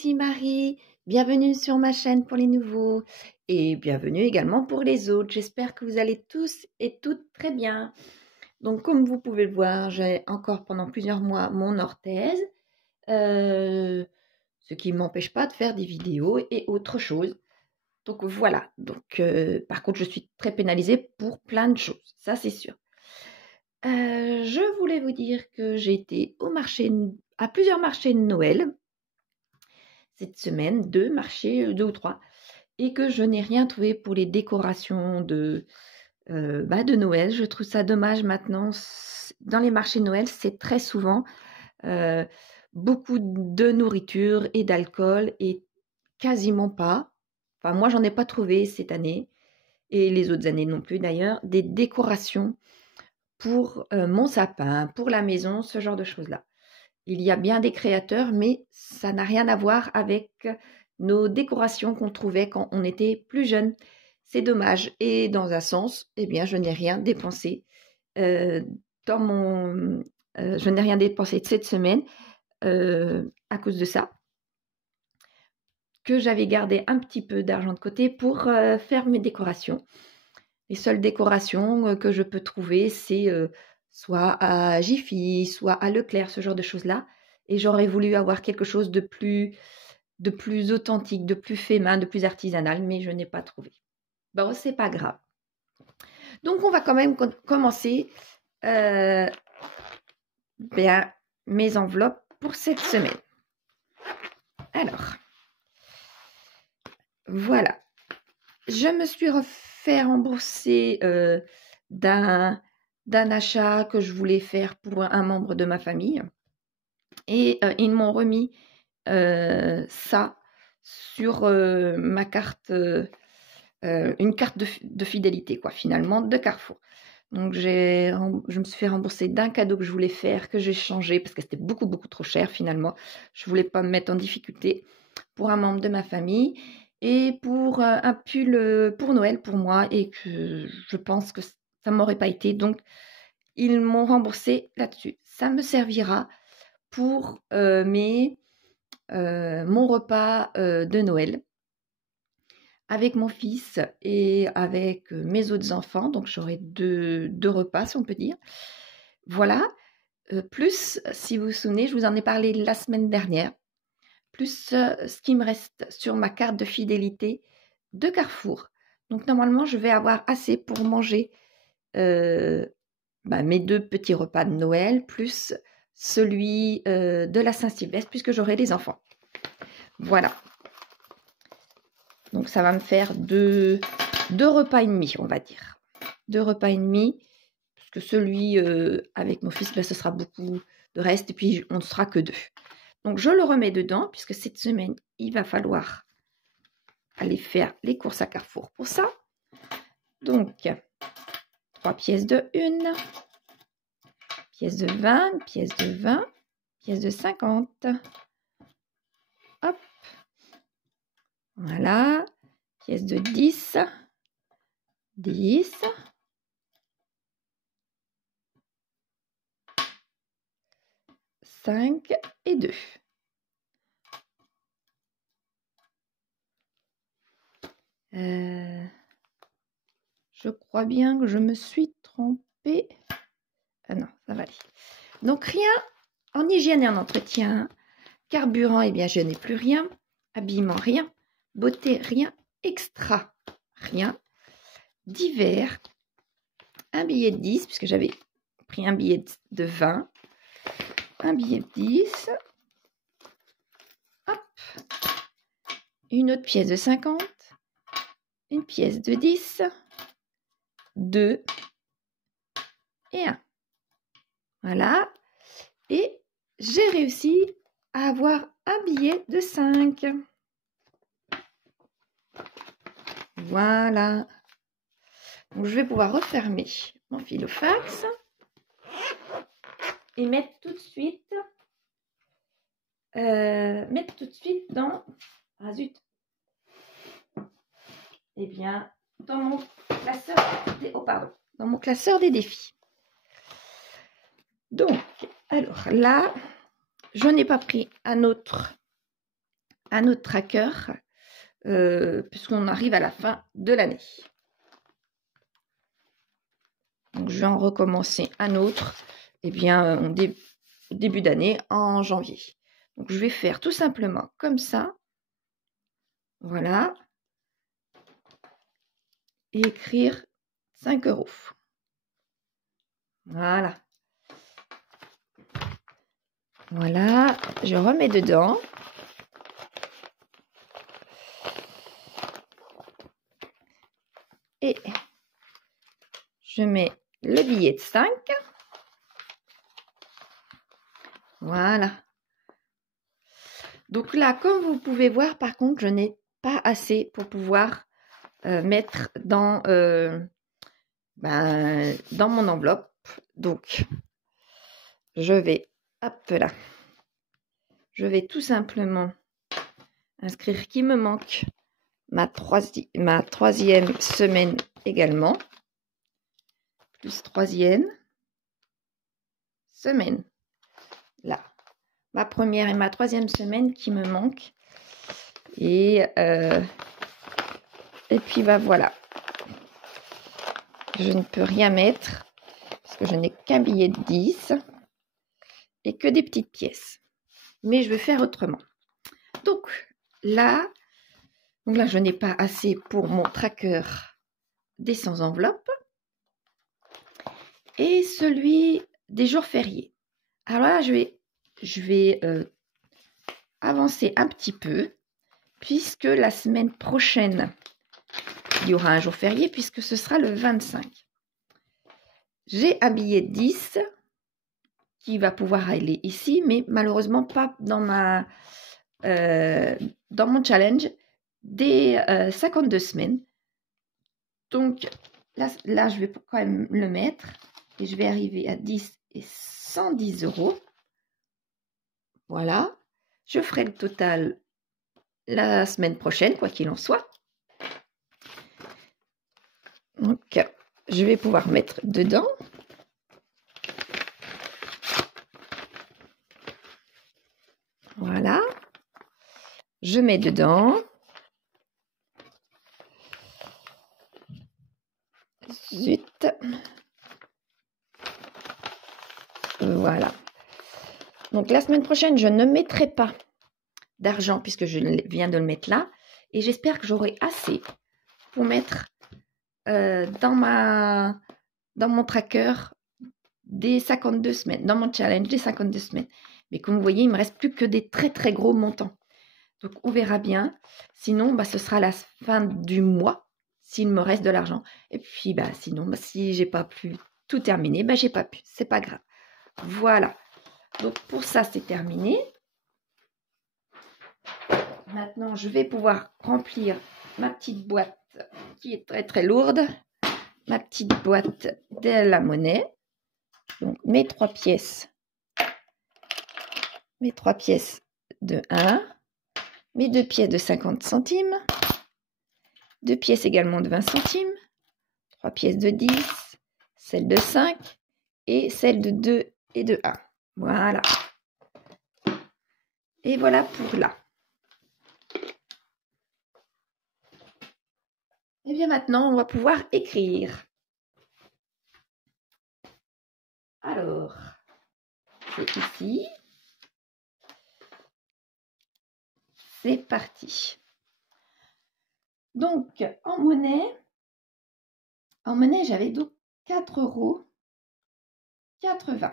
ici Marie. Bienvenue sur ma chaîne pour les nouveaux et bienvenue également pour les autres. J'espère que vous allez tous et toutes très bien. Donc, comme vous pouvez le voir, j'ai encore pendant plusieurs mois mon orthèse, ce qui ne m'empêche pas de faire des vidéos et autre chose. Donc, voilà. Donc, par contre, je suis très pénalisée pour plein de choses. Ça, c'est sûr. Je voulais vous dire que j'ai été à plusieurs marchés de Noël cette semaine, deux ou trois, et que je n'ai rien trouvé pour les décorations de Noël. Je trouve ça dommage maintenant. Dans les marchés de Noël, c'est très souvent beaucoup de nourriture et d'alcool et quasiment pas, enfin moi j'en ai pas trouvé cette année et les autres années non plus d'ailleurs, des décorations pour mon sapin, pour la maison, ce genre de choses-là. Il y a bien des créateurs, mais ça n'a rien à voir avec nos décorations qu'on trouvait quand on était plus jeune. C'est dommage. Et dans un sens, eh bien, je n'ai rien dépensé je n'ai rien dépensé cette semaine à cause de ça, que j'avais gardé un petit peu d'argent de côté pour faire mes décorations. Les seules décorations que je peux trouver, c'est soit à Jiffy, soit à Leclerc, ce genre de choses-là. Et j'aurais voulu avoir quelque chose de plus authentique, de plus fait main, de plus artisanal, mais je n'ai pas trouvé. Bon, c'est pas grave. Donc, on va quand même commencer mes enveloppes pour cette semaine. Alors, voilà. Je me suis fait rembourser d'un achat que je voulais faire pour un membre de ma famille. Et ils m'ont remis ça sur ma carte, une carte de fidélité, quoi, finalement, de Carrefour. Donc, je me suis fait rembourser d'un cadeau que je voulais faire, que j'ai changé parce que c'était beaucoup, beaucoup trop cher, finalement. Je ne voulais pas me mettre en difficulté pour un membre de ma famille. Et pour un pull pour Noël pour moi, et que je pense que ça ne m'aurait pas été. Donc, ils m'ont remboursé là-dessus. Ça me servira pour mon repas de Noël avec mon fils et avec mes autres enfants. Donc, j'aurai deux repas, si on peut dire. Voilà. Plus, si vous vous souvenez, je vous en ai parlé la semaine dernière. Plus ce qui me reste sur ma carte de fidélité de Carrefour. Donc, normalement, je vais avoir assez pour manger mes deux petits repas de Noël, plus celui de la Saint-Sylvestre, puisque j'aurai les enfants. Voilà. Donc, ça va me faire deux repas et demi, on va dire. 2 repas et demi, puisque celui avec mon fils, ce sera beaucoup de reste, et puis on ne sera que 2. Donc, je le remets dedans, puisque cette semaine, il va falloir aller faire les courses à Carrefour pour ça. Donc, 3 pièces de 1, pièce de 20, pièce de 20, pièce de 50. Hop. Voilà. Pièce de 10, 10. 5 et 2. Je crois bien que je me suis trompée. Ah non, ça va aller. Donc, rien en hygiène et en entretien. Carburant, eh bien, je n'ai plus rien. Habillement, rien. Beauté, rien. Extra, rien. Divers, un billet de 10, puisque j'avais pris un billet de 20. Un billet de 10. Hop. Une autre pièce de 50. Une pièce de 10. 2 et 1. Voilà. Et j'ai réussi à avoir un billet de 5. Voilà. Donc, je vais pouvoir refermer mon filofax et mettre tout de suite dans... Ah zut. Eh bien, dans mon classeur dans mon classeur des défis. Donc, alors là, je n'ai pas pris un autre un autre tracker puisqu'on arrive à la fin de l'année. Donc, je vais en recommencer un autre au début d'année en janvier. Donc, je vais faire tout simplement comme ça. Voilà. Et écrire 5 €. Voilà. Voilà. Je remets dedans. Et je mets le billet de 5. Voilà. Donc là, comme vous pouvez voir, par contre, je n'ai pas assez pour pouvoir mettre dans mon enveloppe. Donc, je vais, hop là, je vais tout simplement inscrire qu'il me manque ma troisième semaine également, plus troisième semaine. Là, ma première et ma troisième semaine qui me manquent. Et puis, voilà. Je ne peux rien mettre parce que je n'ai qu'un billet de 10 et que des petites pièces. Mais je vais faire autrement. Donc là, je n'ai pas assez pour mon tracker des 100 enveloppes et celui des jours fériés. Alors là, je vais avancer un petit peu puisque la semaine prochaine, il y aura un jour férié puisque ce sera le 25. J'ai un billet de 10 qui va pouvoir aller ici, mais malheureusement pas dans mon challenge des 52 semaines. Donc là, je vais quand même le mettre et je vais arriver à 10 et 110 €. Voilà. Je ferai le total la semaine prochaine, quoi qu'il en soit. Donc, je vais pouvoir mettre dedans. Voilà. Je mets dedans. Zut. Voilà. Donc, la semaine prochaine, je ne mettrai pas d'argent puisque je viens de le mettre là. Et j'espère que j'aurai assez pour mettre dans mon tracker des 52 semaines, dans mon challenge des 52 semaines. Mais comme vous voyez, il ne me reste plus que des très très gros montants. Donc on verra bien. Sinon, ce sera la fin du mois s'il me reste de l'argent. Et puis sinon, si j'ai pas pu tout terminer, j'ai pas pu. C'est pas grave. Voilà. Donc pour ça, c'est terminé. Maintenant, je vais pouvoir remplir ma petite boîte qui est très très lourde. Ma petite boîte de la monnaie. Donc mes 3 pièces. Mes 3 pièces de 1. Mes 2 pièces de 50 centimes. 2 pièces également de 20 centimes. 3 pièces de 10. Celle de 5. Et celle de 2 et de 1. Voilà. Et voilà pour là. Et bien maintenant, on va pouvoir écrire. Alors, c'est ici. C'est parti. Donc, en monnaie, j'avais donc 4,80 €.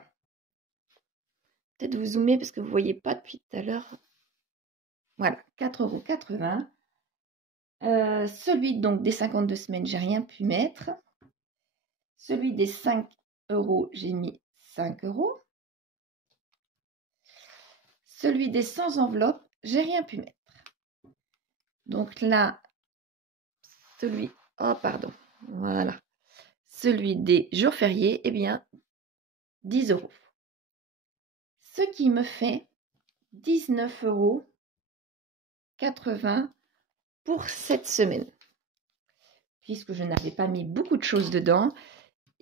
Peut-être vous zoomer parce que vous ne voyez pas depuis tout à l'heure. Voilà, 4,80 €. Celui donc des 52 semaines, j'ai rien pu mettre. Celui des 5 €, j'ai mis 5 €. Celui des 100 enveloppes, j'ai rien pu mettre. Donc là, voilà. Celui des jours fériés, 10 €. Ce qui me fait 19,80 € pour cette semaine. Puisque je n'avais pas mis beaucoup de choses dedans.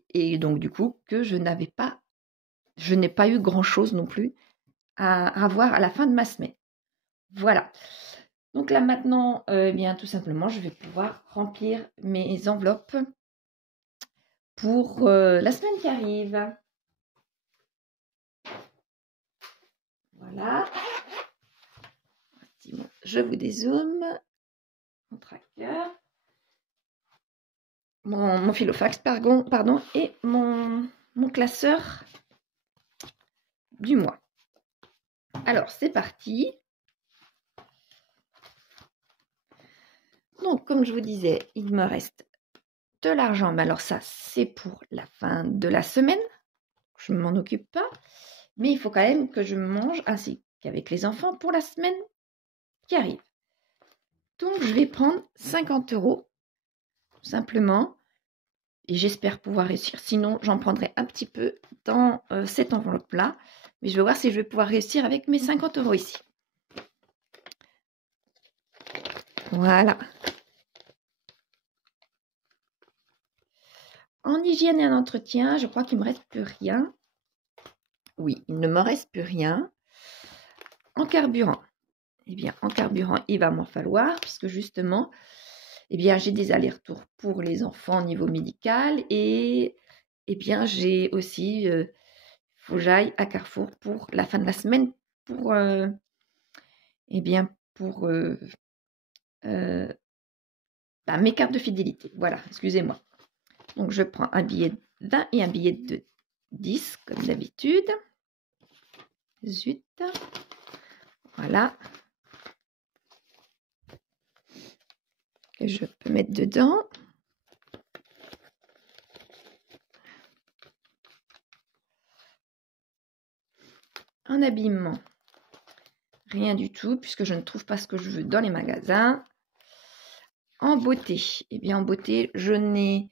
Et donc, du coup, que je n'ai pas eu grand-chose non plus à avoir à la fin de ma semaine. Voilà. Donc là maintenant, eh bien tout simplement, je vais pouvoir remplir mes enveloppes pour la semaine qui arrive. Voilà. Je vous dézoome. Mon tracker. Mon filofax, pardon, et mon classeur du mois. Alors, c'est parti. Donc, comme je vous disais, il me reste de l'argent. Mais alors ça, c'est pour la fin de la semaine. Je ne m'en occupe pas. Mais il faut quand même que je mange ainsi qu'avec les enfants pour la semaine qui arrive. Donc, je vais prendre 50 €, tout simplement. Et j'espère pouvoir réussir. Sinon, j'en prendrai un petit peu dans cette enveloppe-là. Mais je vais voir si je vais pouvoir réussir avec mes 50 € ici. Voilà. En hygiène et en entretien, je crois qu'il ne me reste plus rien. Oui, il ne me reste plus rien. En carburant, eh bien, en carburant, il va m'en falloir, puisque justement, eh bien, j'ai des allers-retours pour les enfants au niveau médical et eh bien, j'ai aussi, faut que j'aille à Carrefour pour la fin de la semaine pour, eh bien, pour mes cartes de fidélité. Voilà, excusez-moi. Donc, je prends un billet de 20 et un billet de 10, comme d'habitude. Zut. Voilà. Que je peux mettre dedans. En habillement, rien du tout, puisque je ne trouve pas ce que je veux dans les magasins. En beauté, eh bien en beauté, je n'ai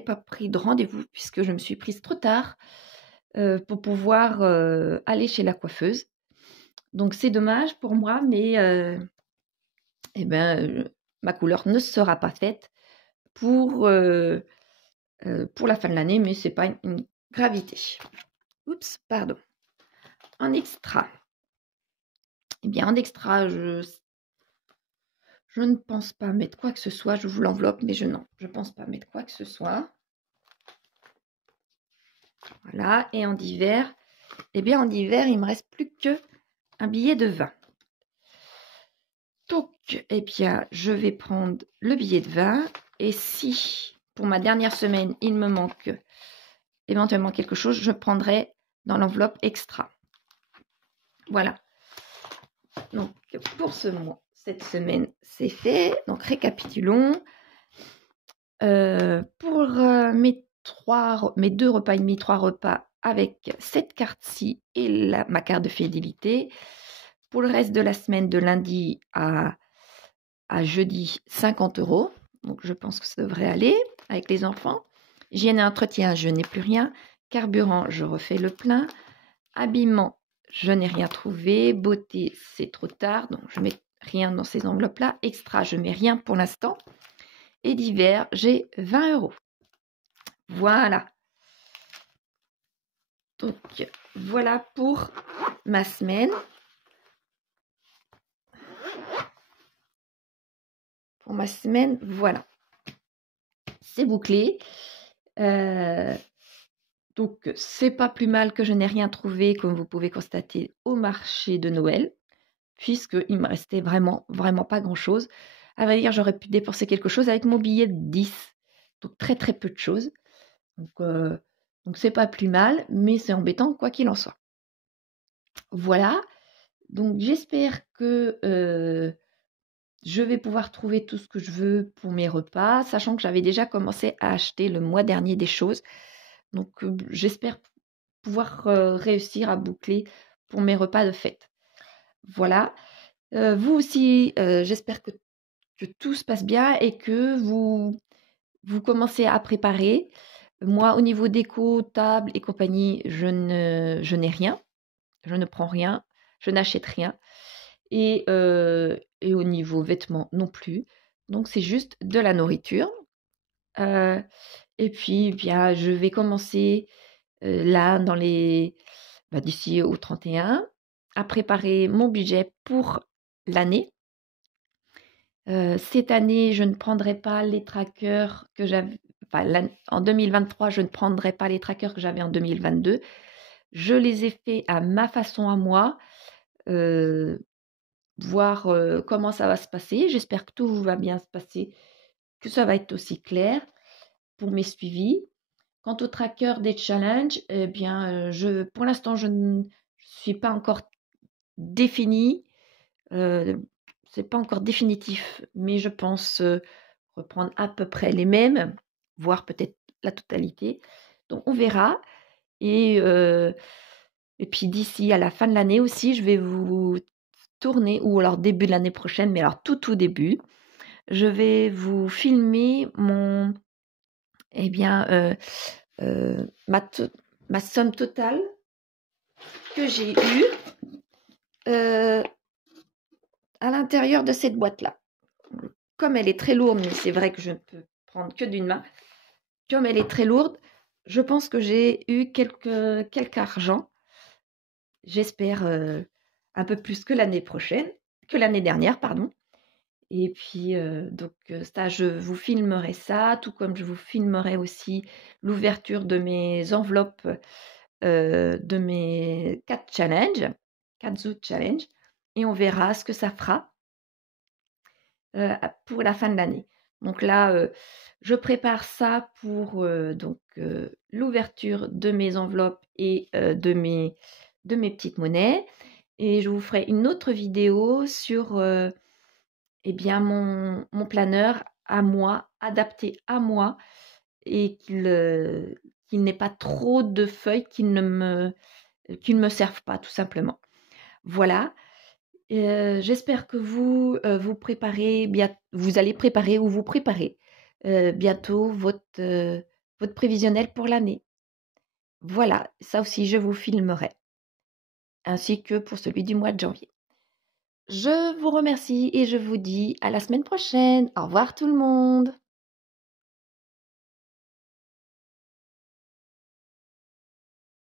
pas pris de rendez-vous, puisque je me suis prise trop tard pour pouvoir aller chez la coiffeuse. Donc c'est dommage pour moi, mais eh ben, ma couleur ne sera pas faite pour la fin de l'année, mais c'est pas une gravité. Oups, pardon. En extra, eh bien en extra, je ne pense pas mettre quoi que ce soit. Je vous l'enveloppe, mais je ne pense pas mettre quoi que ce soit. Voilà. Et en divers, eh bien en divers, il me reste plus que un billet de 20. Donc, eh bien, je vais prendre le billet de 20. Et si, pour ma dernière semaine, il me manque éventuellement quelque chose, je prendrai dans l'enveloppe extra. Voilà. Donc, pour ce mois, cette semaine, c'est fait. Donc, récapitulons. Pour mes 2 repas et demi, 3 repas avec cette carte-ci et ma carte de fidélité. Pour le reste de la semaine, de lundi à jeudi, 50 €. Donc, je pense que ça devrait aller avec les enfants. Hygiène et entretien, je n'ai plus rien. Carburant, je refais le plein. Habillement, je n'ai rien trouvé. Beauté, c'est trop tard. Donc, je ne mets rien dans ces enveloppes-là. Extra, je ne mets rien pour l'instant. Et divers, j'ai 20 €. Voilà. Donc, voilà pour ma semaine. Pour ma semaine, voilà. C'est bouclé. Donc, c'est pas plus mal que je n'ai rien trouvé, comme vous pouvez constater, au marché de Noël, puisqu'il me restait vraiment, vraiment pas grand-chose. À vrai dire, j'aurais pu dépenser quelque chose avec mon billet de 10. Donc, très, très peu de choses. Donc c'est pas plus mal, mais c'est embêtant, quoi qu'il en soit. Voilà. Donc, j'espère que je vais pouvoir trouver tout ce que je veux pour mes repas, sachant que j'avais déjà commencé à acheter le mois dernier des choses. Donc, j'espère pouvoir réussir à boucler pour mes repas de fête. Voilà. Vous aussi, j'espère que tout se passe bien et que vous commencez à préparer. Moi, au niveau déco, table et compagnie, je n'ai rien. Je ne prends rien. Je n'achète rien. Et au niveau vêtements non plus. Donc, c'est juste de la nourriture. Et puis, bien, je vais commencer là, d'ici au 31, à préparer mon budget pour l'année. Cette année, je ne prendrai pas les trackers que j'avais. Enfin, en 2023, je ne prendrai pas les trackers que j'avais en 2022. Je les ai faits à ma façon à moi, voir comment ça va se passer. J'espère que tout va bien se passer, que ça va être aussi clair pour mes suivis. Quant au tracker des challenges, eh bien, pour l'instant, je ne suis pas encore définie. C'est pas encore définitif, mais je pense reprendre à peu près les mêmes, voire peut-être la totalité. Donc on verra. Et puis d'ici à la fin de l'année aussi, je vais vous tourner, ou alors début de l'année prochaine, mais alors tout début, je vais vous filmer eh bien, ma somme totale que j'ai eue à l'intérieur de cette boîte-là. Comme elle est très lourde, mais c'est vrai que je ne peux prendre que d'une main, comme elle est très lourde, je pense que j'ai eu quelque argent. J'espère un peu plus que l'année dernière, pardon. Et puis, donc ça, je vous filmerai ça, tout comme je vous filmerai aussi l'ouverture de mes enveloppes de mes 4 Zoot Challenge. Et on verra ce que ça fera pour la fin de l'année. Donc là, je prépare ça pour l'ouverture de mes enveloppes et de mes petites monnaies. Et je vous ferai une autre vidéo sur eh bien, mon planeur à moi, adapté à moi, et qu'il n'ait pas trop de feuilles qui ne me servent pas, tout simplement. Voilà. J'espère que vous allez préparer ou vous préparez bientôt votre prévisionnel pour l'année. Voilà, ça aussi je vous filmerai, ainsi que pour celui du mois de janvier. Je vous remercie et je vous dis à la semaine prochaine. Au revoir tout le monde.